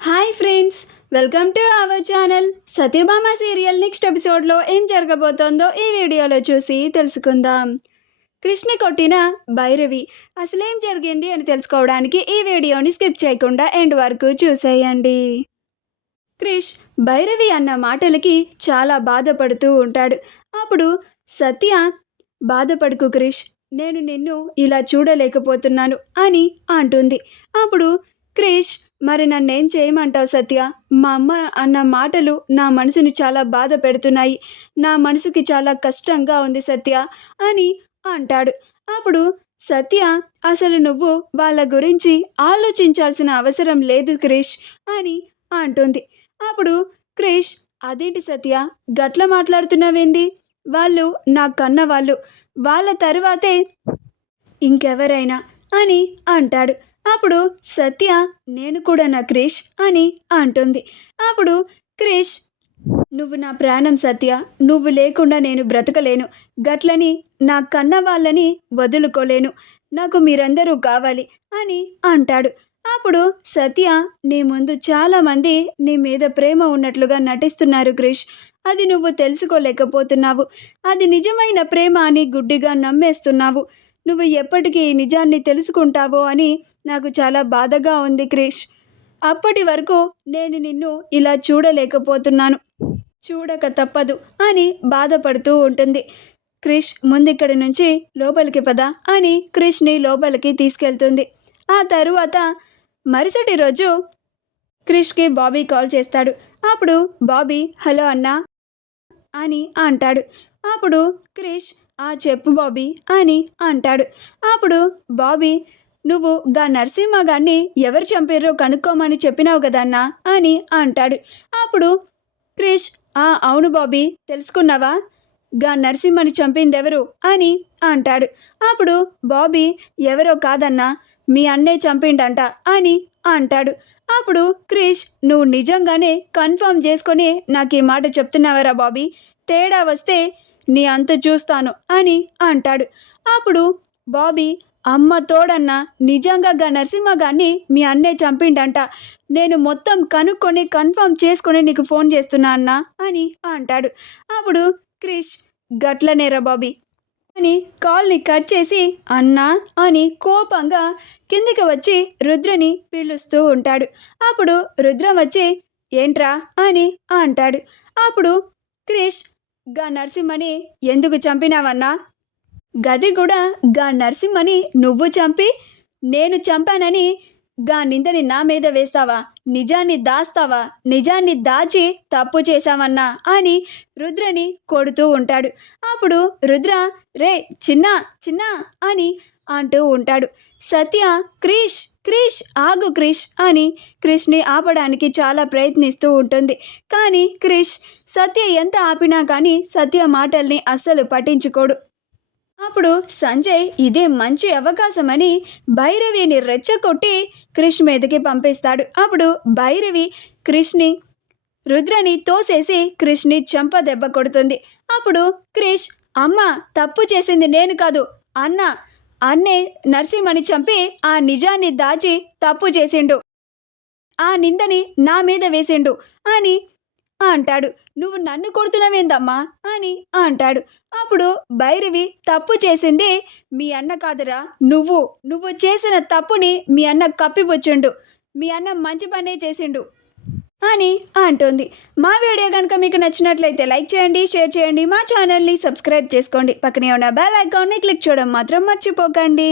Hi friends, welcome to our channel. Satyabhama serial next ఎపిసోడ్లో ఏం జరగబోతోందో ఈ వీడియోలో చూసి తెలుసుకుందాం. కృష్ణ కొట్టిన భైరవి అసలేం జరిగింది అని తెలుసుకోవడానికి ఈ వీడియోని స్కిప్ చేయకుండా ఎండ్ వరకు చూసేయండి. క్రిష్ భైరవి అన్న మాటలకి చాలా బాధపడుతూ ఉంటాడు. అప్పుడు సత్య, బాధపడుకు క్రిష్, నేను నిన్ను ఇలా చూడలేకపోతున్నాను అని అంటుంది. అప్పుడు క్రిష్, మరి నన్నేం చేయమంటావు సత్య? మా అమ్మ అన్న మాటలు నా మనసుని చాలా బాధ పెడుతున్నాయి. నా మనసుకి చాలా కష్టంగా ఉంది సత్య అని అంటాడు. అప్పుడు సత్య, అసలు నువ్వు వాళ్ళ గురించి ఆలోచించాల్సిన అవసరం లేదు క్రిష్ అని అంటుంది. అప్పుడు క్రిష్, అదేంటి సత్య గట్ల మాట్లాడుతున్నావేంది? వాళ్ళు నా కన్న వాళ్ళు, వాళ్ళ తర్వాతే ఇంకెవరైనా అని అంటాడు. అప్పుడు సత్య, నేను కూడా నా క్రిష్ అని అంటుంది. అప్పుడు క్రిష్, నువ్వు నా ప్రాణం సత్య, నువ్వు లేకుండా నేను బ్రతకలేను. గట్లని నా కన్న వాళ్ళని వదులుకోలేను. నాకు మీరందరూ కావాలి అని అంటాడు. అప్పుడు సత్య, నీ ముందు చాలామంది నీ మీద ప్రేమ ఉన్నట్లుగా నటిస్తున్నారు క్రిష్. అది నువ్వు తెలుసుకోలేకపోతున్నావు. అది నిజమైన ప్రేమ అని గుడ్డిగా నమ్మేస్తున్నావు. నువ్వు ఎప్పటికీ ఈ నిజాన్ని తెలుసుకుంటావో అని నాకు చాలా బాధగా ఉంది క్రిష్. అప్పటి వరకు నేను నిన్ను ఇలా చూడలేకపోతున్నాను. చూడక తప్పదు అని బాధపడుతూ ఉంటుంది. క్రిష్, ముందిక్కడి నుంచి లోపలికి పద అని క్రిష్ని లోపలికి తీసుకెళ్తుంది. ఆ తరువాత మరుసటి రోజు క్రిష్కి బాబీ కాల్ చేస్తాడు. అప్పుడు బాబీ, హలో అన్నా అని అంటాడు. అప్పుడు క్రిష్, చెప్పు బాబీ అని అంటాడు. అప్పుడు బాబీ, నువ్వు నరసింహ గారిని ఎవరు చంపారో కనుక్కోమని చెప్పినావు కదన్నా అని అంటాడు. అప్పుడు క్రిష్, అవును బాబీ, తెలుసుకున్నావా? నరసింహని చంపిందెవరు అని అంటాడు. అప్పుడు బాబీ, ఎవరో కాదన్నా, మీ అన్నే చంపిండంట అని అంటాడు. అప్పుడు క్రిష్, నువ్వు నిజంగానే కన్ఫర్మ్ చేసుకొని నాకు ఈ మాట చెప్తున్నావరా బాబీ? తేడా వస్తే నీ అంత చూస్తాను అని అంటాడు. అప్పుడు బాబీ, అమ్మ తోడన్న, నిజంగా నరసింహ గారిని మీ అన్నే చంపిండంట. నేను మొత్తం కనుక్కొని కన్ఫర్మ్ చేసుకొని నీకు ఫోన్ చేస్తున్నా అన్నా అని అంటాడు. అప్పుడు క్రిష్, గట్లనేరా బాబీ అని కాల్ని కట్ చేసి అన్నా అని కోపంగా కిందికి వచ్చి రుద్రని పిలుస్తూ ఉంటాడు. అప్పుడు రుద్ర వచ్చి, ఏంట్రా అని అంటాడు. అప్పుడు క్రిష్, నరసింహని ఎందుకు చంపినావన్నా? గది కూడా నరసింహని నువ్వు చంపి నేను చంపానని నిందని నా మీద వేస్తావా? నిజాన్ని దాస్తావా? నిజాన్ని దాచి తప్పు చేశావన్నా అని రుద్రని కొడుతూ ఉంటాడు. అప్పుడు రుద్ర, రే చిన్న చిన్న అని అంటూ ఉంటాడు. సత్య, క్రిష్ క్రిష్ ఆగు క్రిష్ అని క్రిష్ని ఆపడానికి చాలా ప్రయత్నిస్తూ ఉంటుంది. కానీ క్రిష్ సత్య ఎంత ఆపినా కానీ సత్య మాటల్ని అస్సలు పట్టించుకోడు. అప్పుడు సంజయ్ ఇదే మంచి అవకాశమని భైరవిని రెచ్చగొట్టి క్రిష్ మీదకి పంపిస్తాడు. అప్పుడు భైరవి క్రిష్ని, రుద్రని తోసేసి క్రిష్ని చెంప దెబ్బ కొడుతుంది. అప్పుడు క్రిష్, అమ్మ తప్పు చేసింది నేను కాదు, అన్నే నరసింహని చంపి ఆ నిజాన్ని దాచి తప్పు చేసిండు, ఆ నిందని నా మీద వేసిండు అని అంటాడు. నువ్వు నన్ను కొడుతున్నావేందమ్మా అని అంటాడు. అప్పుడు భైరవి, తప్పు చేసింది మీ అన్న కాదురా, నువ్వు చేసిన తప్పుని మీ అన్న కప్పిపుచ్చిండు, మీ అన్న మంచి పనే చేసిండు అని అంటుంది. మా వీడియో కనుక మీకు నచ్చినట్లయితే లైక్ చేయండి, షేర్ చేయండి, మా ఛానల్ని సబ్స్క్రైబ్ చేసుకోండి. పక్కనే ఉన్న బెల్ ఐకాన్ని క్లిక్ చేయడం మాత్రం మర్చిపోకండి.